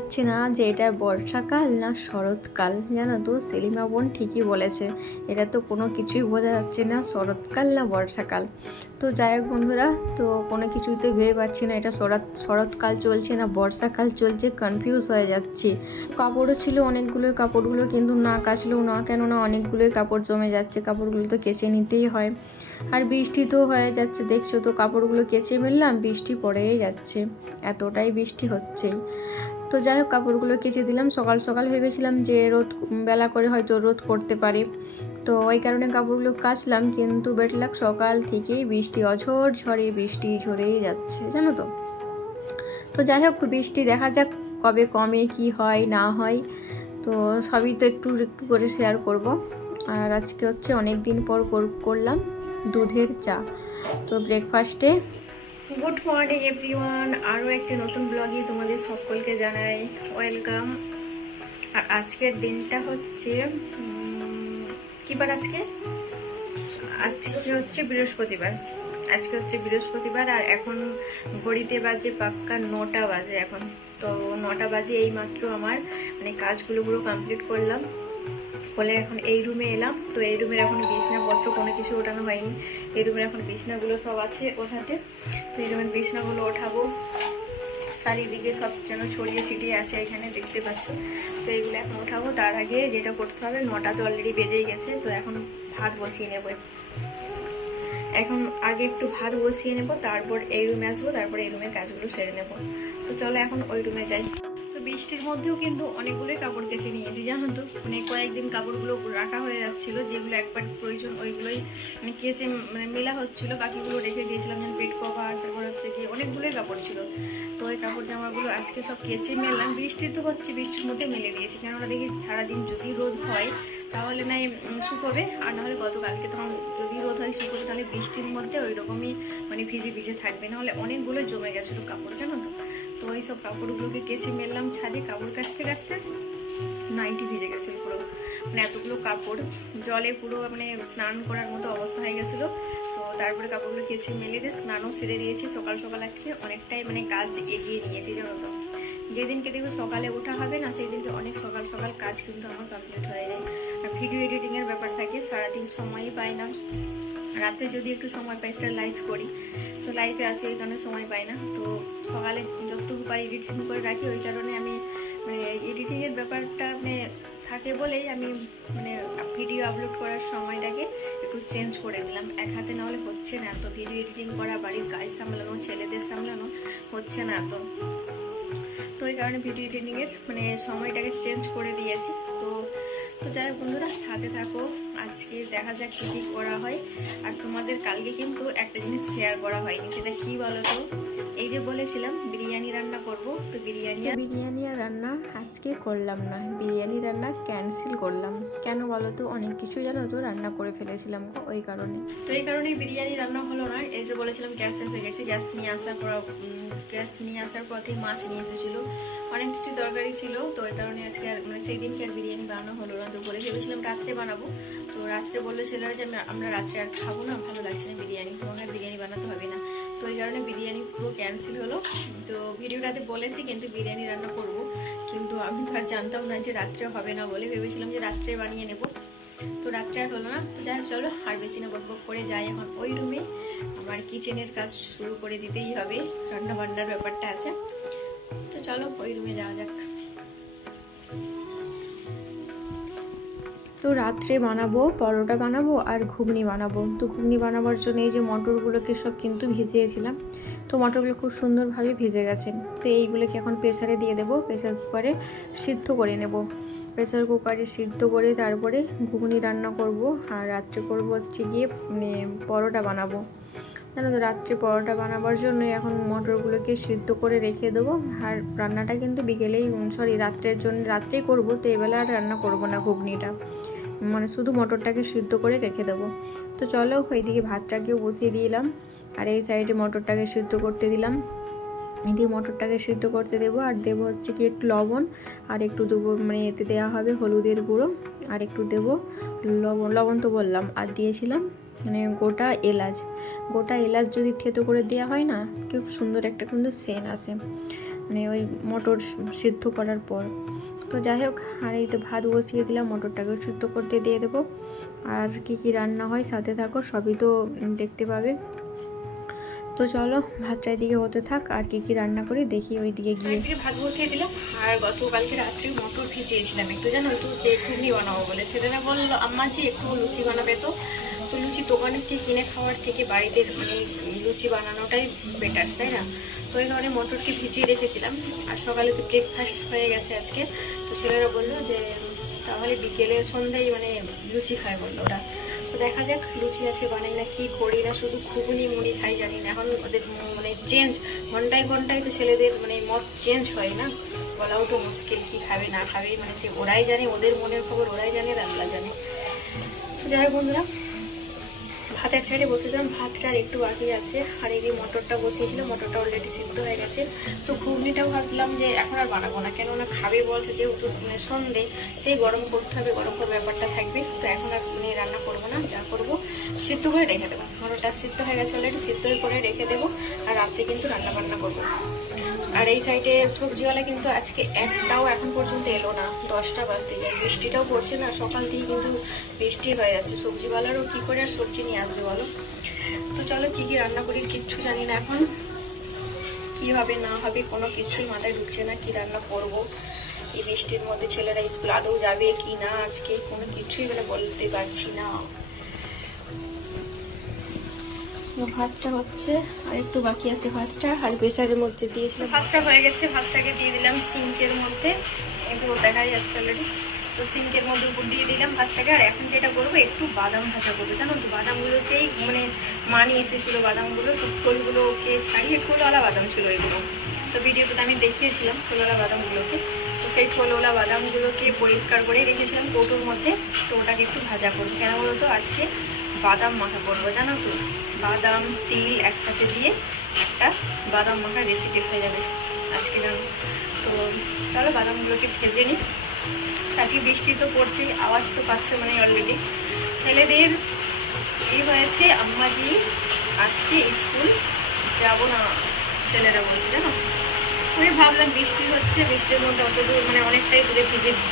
পারছি না যে এটা বর্ষাকাল না শরৎকাল। জানো তো, সেলিমা বোন ঠিকই বলেছে, এটা তো কোনো কিছুই বোঝা যাচ্ছে না শরৎকাল না বর্ষাকাল। তো যাই হোক বন্ধুরা, তো কোনো কিছুই তো ভেবে পাচ্ছি না এটা শরৎকাল চলছে না বর্ষাকাল চলছে, কনফিউজ হয়ে যাচ্ছি। কাপড়ও ছিল অনেকগুলো, কাপড়গুলো কিন্তু না কাচলেও না, কেননা অনেকগুলোই কাপড় জমে যাচ্ছে, কাপড়গুলো তো কেচে নিতেই হয়। আর বৃষ্টি তো হয়ে যাচ্ছে, দেখছো তো, কাপড়গুলো কেচে মেললাম, বৃষ্টি পড়েই যাচ্ছে, এতটাই বৃষ্টি হচ্ছেই। তো যাই হোক, কাপড়গুলো কেচে দিলাম। সকাল সকাল ভেবেছিলাম যে রোদ বেলা করে হয়তো রোদ করতে পারে, তো ওই কারণে কাপড়গুলো কাচলাম, কিন্তু বেটলাক সকাল থেকেই বৃষ্টি, অঝোর ঝড়ে বৃষ্টি ঝরেই যাচ্ছে, জানো তো। তো যাই হোক, বৃষ্টি দেখা যাক কবে কমে, কি হয় না হয়, তো সবই তো একটু একটু করে শেয়ার করব। আর আজকে হচ্ছে অনেক দিন পর করলাম দুধের চা। তো ব্রেকফাস্টে গুড মর্নিং এভরিওয়ান, আরও একটি নতুন ব্লগে তোমাদের সকলকে জানাই ওয়েলকাম। আর আজকের দিনটা হচ্ছে কী বার আজকে? আজকে হচ্ছে বৃহস্পতিবার। আজকে হচ্ছে বৃহস্পতিবার, আর এখন ঘড়িতে বাজে পাক্কা 9টা বাজে এখন। তো 9টা বাজে এই মাত্র আমার মানে কাজগুলো পুরো কমপ্লিট করলাম, বলে এখন এই রুমে এলাম। তো এই রুমের এখন বিছনাপত্র কোনো কিছু ওঠানো হয়নি, এই রুমের এখন বিছনাগুলো সব আছে ওঠাতে। তো এই রুমের বিছনাগুলো ওঠাবো, চারিদিকে সব যেন ছড়িয়ে ছিটিয়ে আছে, এখানে দেখতে পাচ্ছ। তো এইগুলো এখন ওঠাবো, তার আগে যেটা করতে হবে, 9টা তো অলরেডি বেজেই গেছে, তো এখন ভাত বসিয়ে নেবো। এখন আগে একটু ভাত বসিয়ে নেবো, তারপর এই রুমে আসবো, তারপর এই রুমের কাজগুলো সেরে নেবো। তো চলো এখন ওই রুমে যাই। তো বৃষ্টির মধ্যেও কিন্তু অনেকগুলোই কাপড় কেচে নিয়েছি, জানো তো। মানে কয়েকদিন কাপড়গুলো রাখা হয়ে যাচ্ছিল, যেগুলো একবার প্রয়োজন ওইগুলোই মানে কেচে মানে মেলা হচ্ছিলো, বাকিগুলো রেখে দিয়েছিলাম, যেমন পেট কভার, তারপর হচ্ছে কি অনেকগুলোই কাপড় ছিল। তো ওই কাপড় জামাগুলো আজকে সব কেচে মেললাম। বৃষ্টি তো হচ্ছে, বৃষ্টির মধ্যে মেলে দিয়েছি, কেননা দেখি সারাদিন যদি রোদ হয় তাহলে নাই শুকোবে, আর নাহলে গতকালকে তখন যদি রোদ হয় শুকোবে, তাহলে বৃষ্টির মধ্যে ওই রকমই মানে ভিজে ভিজে থাকবে, নাহলে অনেকগুলো জমে গেছিলো কাপড়, জানো তো। তো ওই সব কাপড়গুলোকে কেচে মেললাম ছাদে, কাপড় কাচতে কাচতে নাইটি ভিজে গেছিলো পুরো, মানে এতগুলো কাপড় জলে পুরো মানে স্নান করার মতো অবস্থা হয়ে গেছিলো। তো তারপরে কাপড়গুলো কেচে মেলে দিয়ে স্নানও সেরে দিয়েছি সকাল সকাল। আজকে অনেকটাই মানে কাজ এগিয়ে নিয়েছি, জানো তো। যেদিনকে দেখবে সকালে ওঠা হবে না, সেই দিনকে অনেক সকাল সকাল কাজ কিন্তু আমার কমপ্লিট হয়ে যায়। আর ভিডিও এডিটিংয়ের ব্যাপার থাকে, সারাদিন সময়ই পাই না, রাতে যদি একটু সময় পাই সেটা লাইভ করি, তো লাইভে আসি, ওই কারণে সময় পাই না। তো সকালে যতটুকু পারি এডিটিং করে রাখি, ওই কারণে আমি মানে এডিটিংয়ের ব্যাপারটা মানে থাকে বলেই আমি মানে ভিডিও আপলোড করার সময়টাকে একটু চেঞ্জ করে দিলাম। এক হাতে নাহলে হচ্ছে না, তো ভিডিও এডিটিং করা, বাড়ির কাজ সামলানো, ছেলেদের সামলানো হচ্ছে না তো। তো ওই কারণে ভিডিও এডিটিংয়ের মানে সময়টাকে চেঞ্জ করে দিয়েছি। তো তো যাই হোক বন্ধুরা, সাথে থাকো, আজকে দেখা যাক কী কী করা হয়। আর তোমাদের কালকে কিন্তু একটা জিনিস শেয়ার করা হয়নি, সেটা কি বলো তো? এই যে বলেছিলাম বিরিয়ানি রান্না করব, তো বিরিয়ানি আর রান্না আজকে করলাম না, বিরিয়ানি রান্না ক্যান্সেল করলাম। কেন বলো তো? অনেক কিছু জানো তো রান্না করে ফেলেছিলাম ওই কারণে। তো এই কারণেই বিরিয়ানি রান্না হলো না। এই যে বলেছিলাম গ্যাস শেষ হয়ে গেছে, গ্যাস নিয়ে আসার পথে মাছ নিয়ে এসেছিলো, অনেক কিছু তরকারি ছিল। তো ওই কারণে আজকে আর মানে সেই দিনকে আর বিরিয়ানি বানানো হলো না। দুপুরে ভেবেছিলাম রাত্রে বানাবো, তো রাত্রে বললো ছেলেরা যে আমরা রাত্রে আর খাবো না, ভালো লাগছে না বিরিয়ানি, তোমাকে আর বিরিয়ানি বানাতে হবে না। তো ওই কারণে বিরিয়ানি পুরো ক্যান্সেল হলো। তো ভিডিওটাতে বলেছি কিন্তু বিরিয়ানি রান্না করব, কিন্তু আমি তো আর জানতাম না যে রাত্রে হবে না, বলে ভেবেছিলাম যে রাত্রে বানিয়ে নেব। তো রাত্রে আর হলো না। তো যাই হোক চলো, আর বেশি না বকবক করে যাই এখন ওই রুমে। আমার কিচেনের কাজ শুরু করে দিতেই হবে, রান্না বান্নার ব্যাপারটা আছে। তো চলো ওই রুমে যাওয়া যাক। তো রাত্রে বানাবো পরোটা বানাবো আর ঘুগনি বানাবো। তো ঘুগনি বানাবার জন্য এই যে মটরগুলোকে সব কিন্তু ভিজিয়েছিলাম, তো মটরগুলো খুব সুন্দরভাবে ভিজে গেছে। তো এইগুলোকে এখন প্রেসারে দিয়ে দেবো, প্রেসার কুকারে সিদ্ধ করে নেব। প্রেসার কুকারে সিদ্ধ করে তারপরে ঘুগনি রান্না করব। আর রাত্রে করব হচ্ছে গিয়ে মানে পরোটা বানাবো। জানো তো, রাত্রে পরোটা বানাবার জন্য এখন মটরগুলোকে সিদ্ধ করে রেখে দেবো। আর রান্নাটা কিন্তু বিকেলেই রাত্রের জন্য রাত্রেই করবো, তো এবেলা আর রান্না করবো না ঘুগনিটা, মানে শুধু মটরটাকে সিদ্ধ করে রেখে দেবো। তো চলো ওইদিকে ভাতটাকেও বসিয়ে দিলাম, আর এই সাইডে মটরটাকে সিদ্ধ করতে দিলাম। এদিকে মটরটাকে সিদ্ধ করতে দেবো, আর দেবো হচ্ছে কি একটু লবণ, আর একটু দেবো মানে এতে দেওয়া হবে হলুদের গুঁড়ো, আর একটু দেবো লবণ তো বললাম, আর দিয়েছিলাম মানে গোটা এলাচ যদি থেতো করে দেওয়া হয় না, খুব সুন্দর একটা কিন্তু সেন্ট আসে। মানে ওই মটর সিদ্ধ করার পর। তো যাই হোক, হাঁড়িতে ভাত বসিয়ে দিলাম, মটরটাকে সিদ্ধ করতে দিয়ে দেবো। আর কি কি রান্না হয় সাথে থাকো, সবই তো দেখতে পাবে। তো চলো ভাতটা এদিকে হতে থাক, আর কি কি রান্না করি দেখি ওই দিকে গিয়ে। ভাত বসিয়ে দিলাম, আর গতকালকে রাত্রে মটর ভিজিয়েছিলাম একটু, জানো একটু ঘুগনি বানাবো বলে। ছেলেরা বললো আম্মা জি একটু লুচি বানাবে। তো লুচি দোকানের থেকে কিনে খাওয়ার থেকে বাড়িতে মানে লুচি বানানোটাই বেটার, তাই না? তো এই কারণে মটরকে ভিজিয়ে রেখেছিলাম। আর সকালে তো ব্রেকফাস্ট হয়ে গেছে আজকে। তো ছেলেরা বললো যে তাহলে বিকেলে সন্ধ্যায় মানে লুচি খায় বললো ওরা। তো দেখা যাক লুচি আজকে বানাই না কি করি, না শুধু ঘুগনি মুড়ি খাই জানি না। এখন ওদের মানে চেঞ্জ, ঘন্টায় ঘন্টায় তো ছেলেদের মানে মত চেঞ্জ হয় না, বলাও তো মুশকিল কি খাবে না খাবে, মানে সে ওরাই জানে, ওদের মনের খবর ওরাই জানে, আল্লাহ জানে। যাই হোক বন্ধুরা, ভাত এক সাইডে বসেছিলাম, ভাতটা আর একটু বাকি আছে। আর এই মটরটা বসিয়েছিল, মটরটা অলরেডি সিদ্ধ হয়ে গেছে। তো ঘুগনিটাও ভাবলাম যে এখন আর বানাবো না, কেননা খাবে বলছে যেহেতু মানে সন্ধে, সেই গরম করতে হবে, গরম করে ব্যাপারটা থাকবে। তো এখন আর মানে রান্না করবো না, যা করবো সিদ্ধ করে রেখে দেবো। মটরটা সিদ্ধ হয়ে গেছে অলরেডি, সিদ্ধ করে রেখে দেবো। আর রাত্রে কিন্তু রান্না বান্না করবো। আর এই সাইডে সবজিওয়ালা কিন্তু আজকে একটাও এখন পর্যন্ত এলো না, 10টা বাজতে যায়। বৃষ্টিটাও পড়ছে না, সকাল থেকে কিন্তু বৃষ্টি হয়ে যাচ্ছে। সবজিওয়ালারও কি করে আর সবজি নিয়ে আসবে বলো। তো চলো কি কি রান্না করি কিচ্ছু জানি না এখন, কি হবে না হবে কোনো কিছুই মাথায় ঢুকছে না, কি রান্না করব। এই বৃষ্টির মধ্যে ছেলেরা স্কুল আদৌ যাবে কি না আজকে কোনো কিছুই মানে বলতে পারছি না। ভাতটা হচ্ছে, আর একটু বাকি আছে ভাতটা। আর প্রেসারের মধ্যে দিয়েছিলাম, ভাতটা হয়ে গেছে। ভাতটাকে দিয়ে দিলাম সিঙ্কের মধ্যে, একটু দেখা যাচ্ছে অলরেডি। তো সিঙ্কের মধ্যে উপর দিয়ে দিলাম ভাতটাকে। আর এখন যেটা করবো একটু বাদাম ভাজা করবো, জানো তো বাদামগুলো সেই মানে মানি এসেছিলো বাদামগুলো, সব খোলগুলোকে ছাড়িয়ে, খোলওয়ালা বাদাম ছিল এগুলো। তো ভিডিওতে আমি দেখিয়েছিলাম খোলওয়ালা বাদামগুলোকে। তো সেই খোলওয়ালা বাদামগুলোকে পরিষ্কার করে রেখেছিলাম কৌটোর মধ্যে। তো ওটাকে একটু ভাজা করবো, কেন বলতো আজকে বাদাম মাখা করবো, জানো তো বাদাম তিল একসাথে দিয়ে একটা বাদাম মাখা রেসিপি হয়ে যাবে আজকে, জানো। তো চলো বাদামগুলোকে ভেজে নিই। আজকে বৃষ্টি তো পড়ছেই, আওয়াজ তো পাচ্ছ মানে অলরেডি। ছেলেদের এই হয়েছে আম্মাজি আজকে স্কুল যাব না, ছেলেরা বলছে, জানো। আমি ভাবলাম বৃষ্টি হচ্ছে, বৃষ্টির মধ্যে অত দূর মানে অনেকটাই দূরে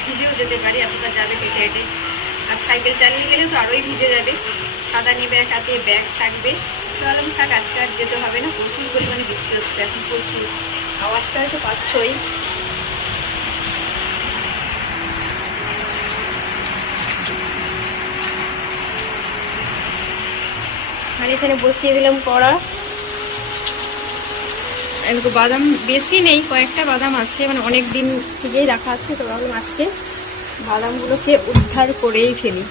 ভিজেও যেতে পারি, এতটা যাবে হেঁটে হেঁটে। আর সাইকেল চালিয়ে গেলে তো আরোই ভিজে যাবে। ছাতা নিয়ে ব্যাগ হাতে ব্যাগ থাকবে। ভাবলাম থাক আজকে আর যেতে হবে না, প্রচুর পরিমাণে বৃষ্টি হচ্ছে এখন, প্রচুর। আওয়াজটা হয়তো পাচ্ছই। আর এখানে বসিয়ে দিলাম কড়া। এরকম বাদাম বেশি নেই, কয়েকটা বাদাম আছে, মানে অনেক দিন থেকেই রাখা আছে। তো ভাবলাম আজকে বাদামগুলোকে উদ্ধার করেই ফেলি।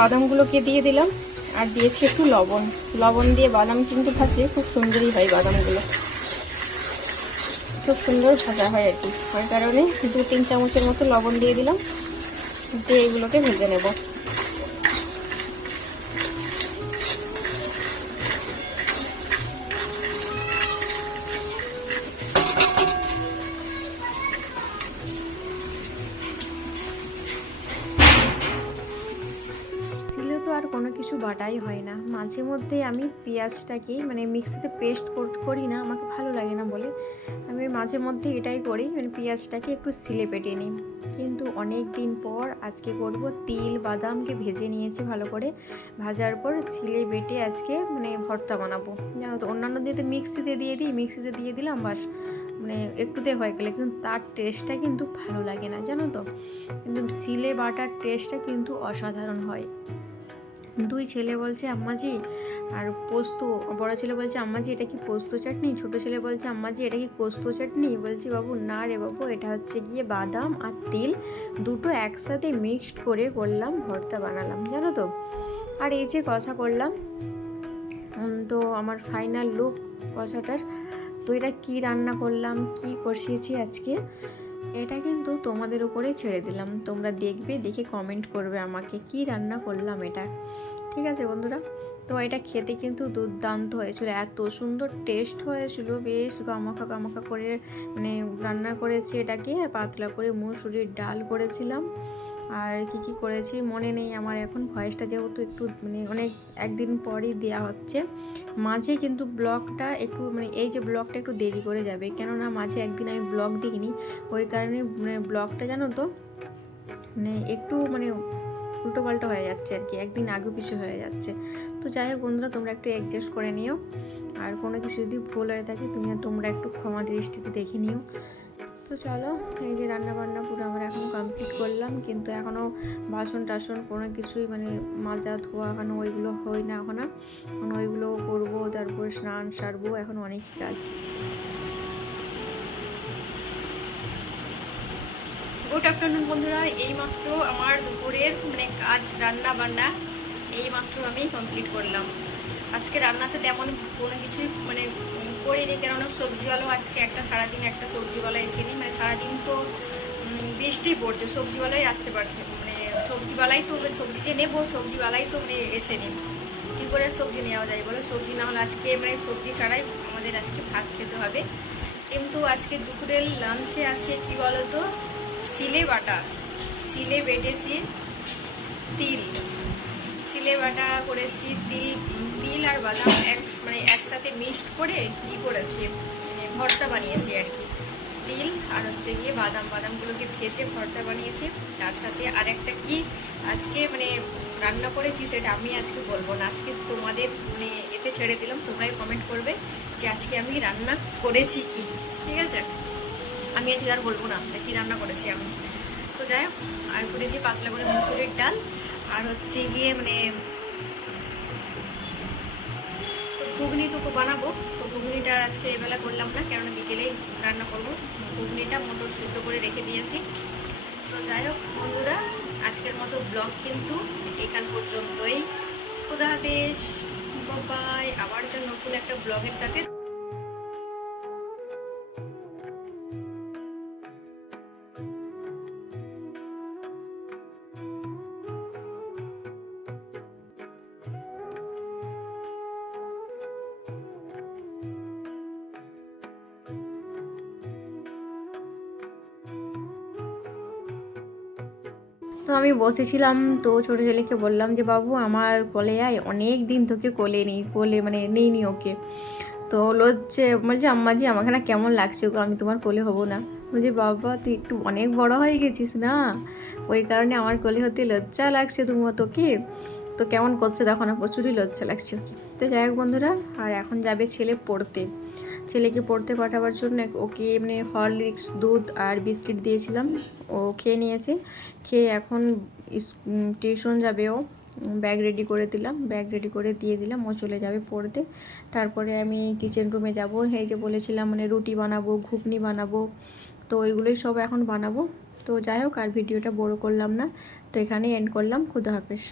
বাদামগুলোকে দিয়ে দিলাম, আর দিয়েছি একটু লবণ। লবণ দিয়ে বাদাম কিন্তু ভাজলে খুব সুন্দরই হয়, বাদামগুলো খুব সুন্দর ভাজা হয় আর কি। ওই কারণে 2-3 চামচের মতো লবণ দিয়ে দিলাম, দিয়ে এগুলোকে ভেজে নেব। আর কোনো কিছু বাটাই হয় না, মাঝে মধ্যে আমি পেঁয়াজটাকে মানে মিক্সিতে পেস্ট করি না, আমাকে ভালো লাগে না বলে আমি মাঝে মধ্যে এটাই করি, মানে পেঁয়াজটাকে একটু সিলে পেটে নিই। কিন্তু অনেক দিন পর আজকে করব, তিল বাদামকে ভেজে নিয়েছি ভালো করে, ভাজার পর সিলে বেটে আজকে মানে ভর্তা বানাবো, জানো তো। অন্যান্য দিয়ে তো মিক্সিতে দিয়ে দিলাম বাস, মানে একটুতে হয়ে গেলে, কিন্তু তার টেস্টটা কিন্তু ভালো লাগে না, জানো তো। কিন্তু সিলে বাটার টেস্টটা কিন্তু অসাধারণ হয়। 2 ছেলে বলছে আম্মাজি আর পোস্ত, বড় ছেলে বলছে আম্মাজি এটা কি পোস্ত চাটনি, ছোট ছেলে বলছে আম্মাজি এটা কি পোস্ত চাটনি। বলছি বাবু না রে বাবু, এটা হচ্ছে গিয়ে বাদাম আর তিল দুটো একসাথে মিক্সড করে করলাম, ভর্তা বানালাম, জানো তো। আর এই যে কষা করলাম, তো আমার ফাইনাল লুক কষাটার। তো এটা কী রান্না করলাম, কি কষিয়েছি আজকে, এটা কিন্তু তোমাদের উপরেই ছেড়ে দিলাম, তোমরা দেখবে, দেখে কমেন্ট করবে আমাকে কি রান্না করলাম এটা, ঠিক আছে বন্ধুরা। তো এটা খেতে কিন্তু দুর্দান্ত হয়েছিল, এত সুন্দর টেস্ট হয়েছিল, বেশ গামাখা করে মানে রান্না করেছি এটাকে। আর পাতলা করে মুসুরির ডাল করেছিলাম, আর কি করেছি মনে নেই আমার এখন, ভয়েসটা যেহেতু একটু মানে অনেক একদিন পরই দেওয়া হচ্ছে, মাঝে কিন্তু ব্লগটা একটু মানে এই যে ব্লগটা একটু দেরি করে যাবে, কেননা মাঝে একদিন আমি ব্লগ দিইনি, ওই কারণে মানে ব্লগটা জানো তো মানে একটু মানে উল্টোপাল্টা হয়ে যাচ্ছে আর কি, একদিন আগে পিছু হয়ে যাচ্ছে। তো যাই হোক বন্ধুরা, তোমরা একটু অ্যাডজাস্ট করে নিও, আর কোনো কিছু যদি ভুল হয়ে থাকে তোমরা একটু ক্ষমা দৃষ্টিতে দেখে নিও। তো চলো, এই যে রান্না বান্না পুরো আমরা এখন কমপ্লিট করলাম, কিন্তু এখনও বাসন টাসন কোনো কিছুই মানে মাজা ধোয়া এখনও ওইগুলো হয় না, এখন ওইগুলো করবো, তারপর স্নান সারবো, এখন অনেক কাজ। গুড আফটারনুন বন্ধুরা, এইমাত্র আমার দুপুরের মানে কাজ রান্না বান্না এইমাত্র আমি কমপ্লিট করলাম। আজকে রান্নাতে তেমন কোনো কিছুই মানে করিনি, কেননা সবজিওয়ালাও আজকে সারাদিন একটা সবজিওয়ালা এসেনি, মানে সারাদিন তো বৃষ্টি পড়ছে, সবজিওয়ালাই আসতে পারছে, মানে সবজিওয়ালাই তো সবজি যে নেবো সবজিওয়ালাই তো মানে এসেনি, কী করে সবজি নেওয়া যায় বলো, সবজি না হলে আজকে মানে সবজি ছাড়াই আমাদের আজকে ভাত খেতে হবে। কিন্তু আজকে দুপুরের লাঞ্চে আছে কি বলতো, সিলে বেটেছি সিলে বাটা করেছি, তিল আর বাদাম একসাথে মিক্সড করে কি করেছি মানে ভর্তা বানিয়েছি আর কি, তিল আর হচ্ছে গিয়ে বাদামগুলোকে ভেজে ভর্তা বানিয়েছি। তার সাথে আর একটা কি আজকে মানে রান্না করেছি সেটা আমি আজকে বলবো না, আজকে তোমাদের মানে এতে ছেড়ে দিলাম, তোমরাই কমেন্ট করবে যে আজকে আমি রান্না করেছি কি, ঠিক আছে? আমি আজকে আর বলবো না কি রান্না করেছি আমি। তো যাই হোক, আর করেছি পাতলা করে মুসুরির ডাল, আর হচ্ছে গিয়ে মানে ঘুগনি তো বানাবো, তো ঘুগনিটা আছে এবেলা করলাম না, কেননা বিকেলেই রান্না করবো। ঘুগনিটা মটর সিদ্ধ করে রেখে দিয়েছি। তো যাই হোক বন্ধুরা, আজকের মতো ব্লগ কিন্তু এখান পর্যন্তই। খোদা হাফেজ, বাই, আবার নতুন একটা ব্লগের সাথে। তো আমি বসেছিলাম, তো ছোটো ছেলেকে বললাম যে বাবু আমার কোলে আয়, অনেক দিন তোকে কোলে মানে নেইনি ওকে। তো লজ্জে বলছে আম্মাজি আমাকে না কেমন লাগছে ওকে, আমি তোমার কোলে হবো না। বলছি বাবা তুই একটু অনেক বড় হয়ে গেছিস না, ওই কারণে আমার কোলে হতে লজ্জা লাগছে তোকে। তো কেমন করছে দেখো না, প্রচুরই লজ্জা লাগছে। তো যাই হোক বন্ধুরা, আর এখন যাবে ছেলে পড়তে, ছেলেকে পড়তে পাঠাবার জন্য ওকে মানে হরলিক্স দুধ আর বিস্কিট দিয়েছিলাম, ও খেয়ে নিয়েছে। খেয়ে এখন টিউশন যাবে, ও ব্যাগ রেডি করে দিলাম, ব্যাগ রেডি করে দিয়ে দিলাম, ও চলে যাবে পড়তে। তারপরে আমি কিচেন রুমে যাব, এই যে বলেছিলাম মানে রুটি বানাবো, ঘুগনি বানাবো, তো ওইগুলোই সব এখন বানাবো। তো যাই হোক, আর ভিডিওটা বড় করলাম না, তো এখানেই এন্ড করলাম। খুদা হাফেজ।